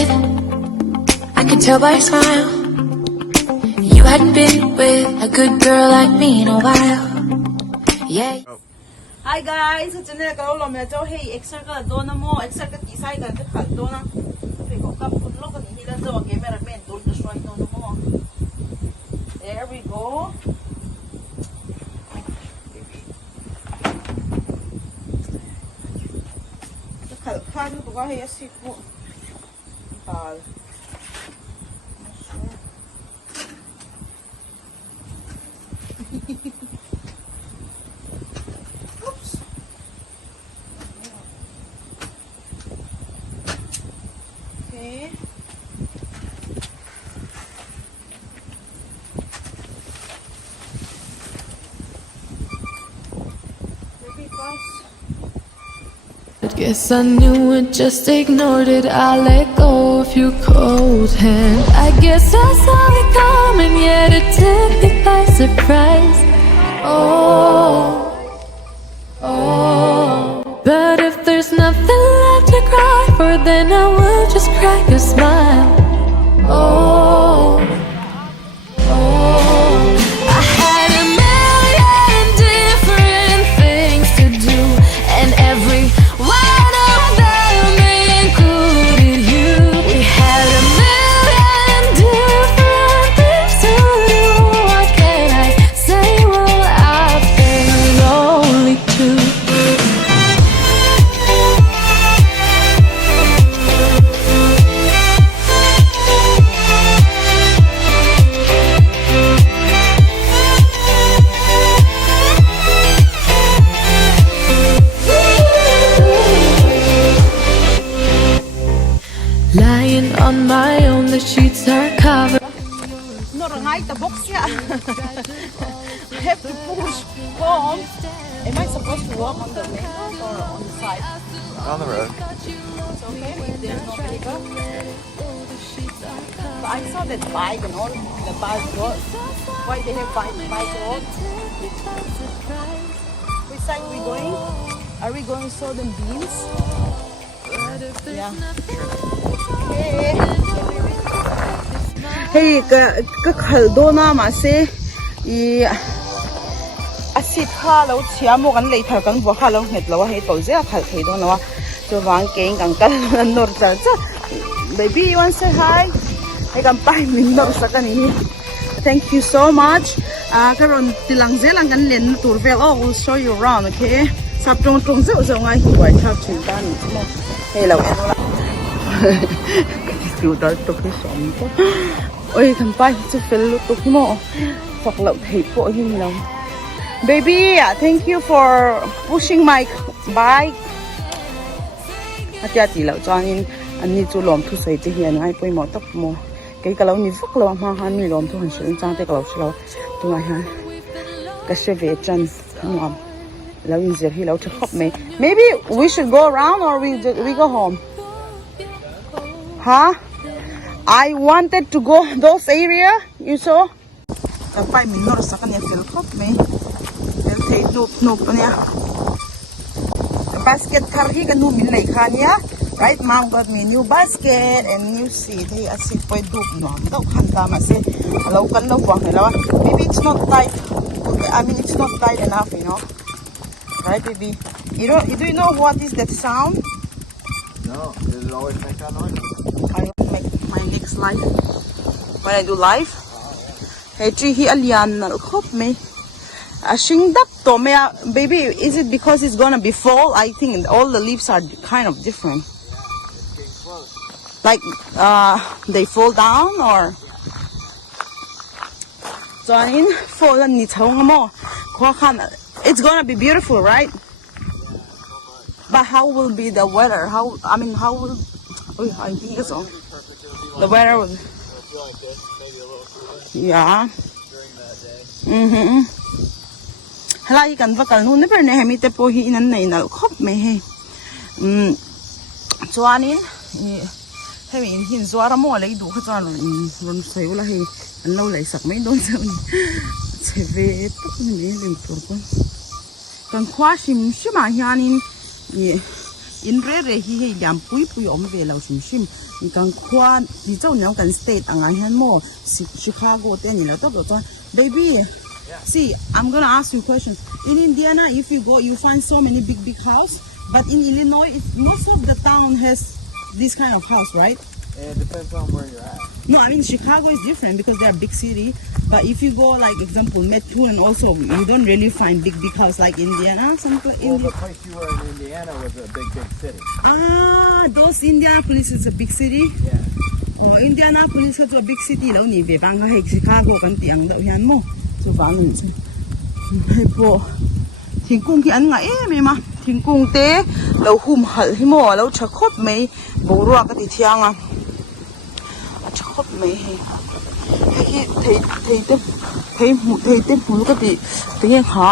did. I could tell by your smile you hadn't been with a good girl like me in a while. Yeah. Hi guys, so today ko lo me jo hey extra ka do na mo extra ka tisay ka khal do na ko kap kun lo ka ni la jo camera man tul to show do na mo. There we go. Khal khan ko ga hey asik mo. Tal. Guess I knew it, just ignored it. I let go of your cold hand. I guess I saw it coming, yet it took me by surprise. Oh, oh. But if there's nothing left to cry for, then I will just crack a smile. Oh, oh. I had a million different things to do, and every one of them included you. We had a million different things to do. What can I say? Well, I've been lonely too. Lying on my own, the sheets are covered. No, rangai the box ya. I have to push home. Am I supposed to walk on the main road or on the side? On the road. It's okay if there's no vehicle. But I saw that bike and all the bike road. Why they have bike road? Which side we going? Are we going southern beans? Yeah. Hey, ka khaldo na ma se I asit kha lo chia mo kan lei thar kan bo kha lo het lo he to je khal thei do na so wang keng kang kal nor cha cha baby you want to say hi I can buy min nor sa kan ni thank you so much karon tilang je lang kan len tur vel oh will show you around okay sap trong trong zo zo ngai hi wai thak chin ta ni mo hey lo en la you dar to ki som to oi kan pai chu fel to ki mo phok lo thei po hi lo baby thank you for pushing my bike atia ti lo chuan in ani chu lom thu sei te hian ngai poi mo tak mo cái lo ni vak lo ma han mi lom thu han shin chang te ka lo shlo tu ngai ha ka she ve chan ngam lo in zer hi lo thu khop me maybe we should go around or we go home huh I wanted to go those area you saw ka pai min nor sa kan ya fel khop me fel thei nup ania basket thar hi kan nu min nei khan ya right mom got me new basket and new seat hey asip poi dup no do khan ta ma se lo kan lo wang hello maybe it's not tight I mean it's not tight enough you know right baby do you know what is that sound No, does it always make that noise? I want to make my next live when I do live hey tree hi alian na khop me shing dap to me baby is it because it's gonna be fall I think all the leaves are kind of different like they fall down or so in fall ni chong mo kho khan it's gonna be beautiful right but how will be the weather how will I think so the weather will yeah Halai kan vakal nu never ne hemi te po hi nan nei nal khop me he chuanin hemi in hin zwara mo lei du kha chuan ron seula hi an lo lai sak mai don chani cheve tak ni lim tur ko kan khwa shim shima hianin ye in re re hi hei liam pui pui om ve lo sim sim ni kan kwan di chau nyang kan state angan han mo Chicago te ni lo to to baby. See, I'm gonna ask you questions. In Indiana, if you go, you find so many big house, but in Illinois, most of the town has this kind of house, right? It depends on where you're at. No, I mean Chicago is different because they're a big city. But if you go, like example, Metro, and also you don't really find big house like Indiana. Well, the place you were in Indiana was a big city. Ah, those Indianapolis is a big city. Yeah. No, Indianapolis is a big city. Lo ni be bang ka Chicago kan tiang dau hian mo. So bang ni chu. Hei po. Thing kung ki an nga me ma. Thing kung te lo hum hal hi mo lo tha khop mai bo ruwa ka ti thiang a. A tha khop mai he. Hei thei te mu ka ti nge kha.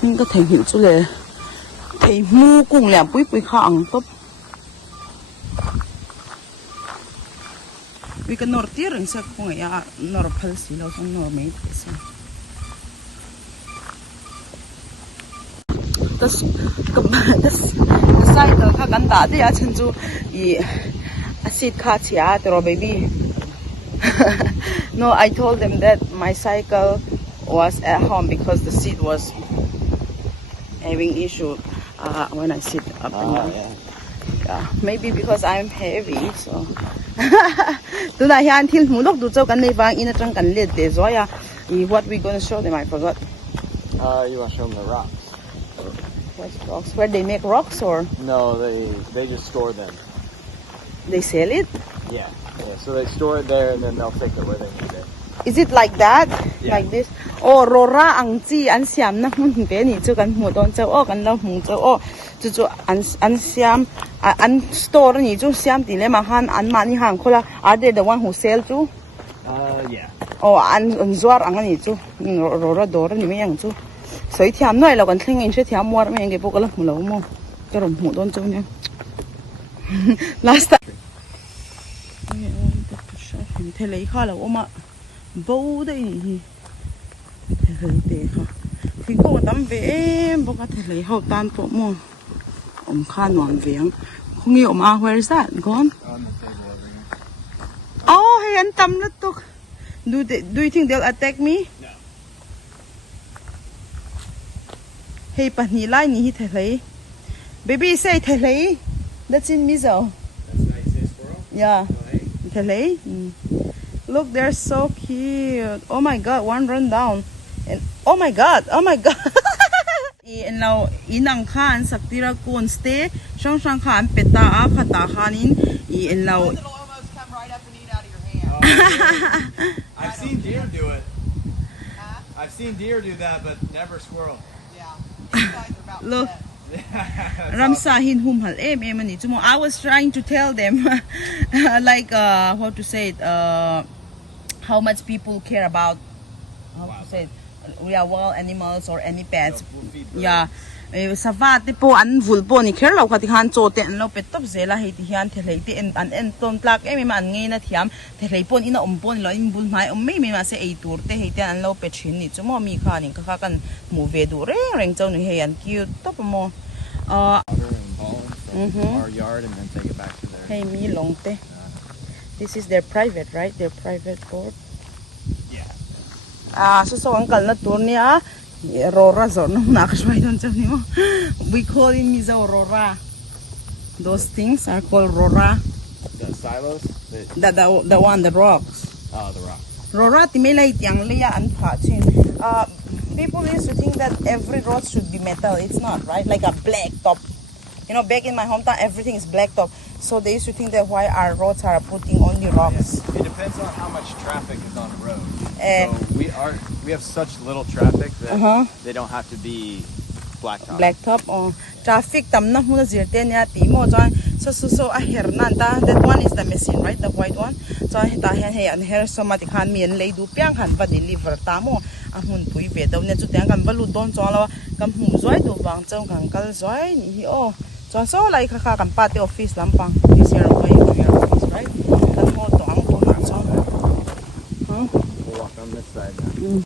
Ning ka thei hi chu le. Thei mu kung liam pui kha ang top. We can nor tiring sa kung ya nor palsi lo sang nor may so. Tas cycle ka ganda de ya chenju I acid kha chia tro baby. No, I told them that my cycle was at home because the seat was having issue when I sit up and down. Yeah, maybe because I'm heavy, so. Do na hian thil mu lok du chau kan nei wang in atang kan let de zo ya. What we gonna show them? I forgot. You want to show them the rocks? What rocks? Where they make rocks or No, they just store them. they sell it? Yeah. So they store it there and then they'll take it where they need it. Is it like that? Yeah. Like this? Oh, rora ang chi an siam na mun be ni chu kan mu don chau o kan lo mu chau o chu an siam an store ni chu siam ti le ma han an ma ni hang khola are they the one who sell chu? Yeah. Oh, an zuar ang ni chu rora dor ni me yang chu soi thiam noi lo kan thling in che thiam muar me nge pokala mu lo mo ka rom mu don chu ne last time thele kha lo ma bo de ni thele te kha thing ko tam ve em bo ka thele ho tan po mo khan wang veng khungi oma where is that gone? On the table over here. Oh, hey, an tam na to. Do you think they'll attack me? No. Hey, pa ni lai ni thele. Baby say thele. That's in Mizo. That's nice. Say squirrel? Yeah. Oh, hey. Thele. Look, they're so cute. Oh my god, one run down. And oh my god. And now inang khan saktira kon stay shang khan peta a khata khanin and now It'll almost come right up and eat out of your hand. I've seen deer do it. Huh? I've seen deer do that, but never squirrel. Yeah. These guys are about Look. dead. Ramsa hin hum hal ani tumo. I was trying to tell them like how to say it how much people care about how to say it wild animals or any pets. Yeah. Savat po an vulpo ni care lo khati han chote an lo pet top zela he ti hian thelei ti en ton plak man nge na thiam thelei pon ina pon lo in bul mai me ma se ei tur te he te an lo pet chin ni chumo mi kha ni kha kan mu ve du reng chau ni he an cute top mo Water and pollen from Mhm. our yard and then take it back to their. hey mi long te. This is their private, right? Their private board. Yeah. So uncle na tur niya Rora zor no nakashway don cham ni mo. We call in Mizo Rora. Those things are called Rora. The silos? The one, the rocks. The rock. Rora ti melay tiang liya an pachin. People used to think that every rod should be metal. It's not, right? Like a black top. You know, back in my hometown, everything is black top. So they used to think that why our roads are putting only rocks. It depends on how much traffic is on the road. Eh. So we have such little traffic that they don't have to be blacktop. Blacktop or traffic tam na huna zirte niya ti mo jan so a hernan ta that one is the machine, right? The white one. So ta hen he an her so mati khan mi an lei du piang khan pa deliver ta mo a hun pui ve do ne chu tang kan balu don chong lo kam hu zoi du wang chong kan kal zoi ni hi o so lai kha kan pa te office lampang this year of your office, right? Kan mo to ang po na chong We'll walk on this side now.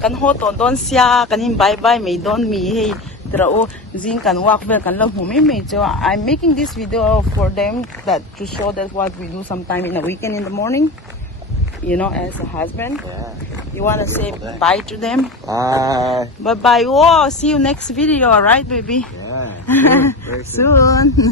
kan ho to don sia kanin bye bye may don mi hey Trao zin kan walk ver kan lam humi me cho I'm making this video for them that to show that what we do sometime in a weekend in the morning. You know, as a husband. Yeah. You wanna say bye to them? Bye. Bye bye. Oh, see you next video, alright baby? Yeah. Very soon. Soon.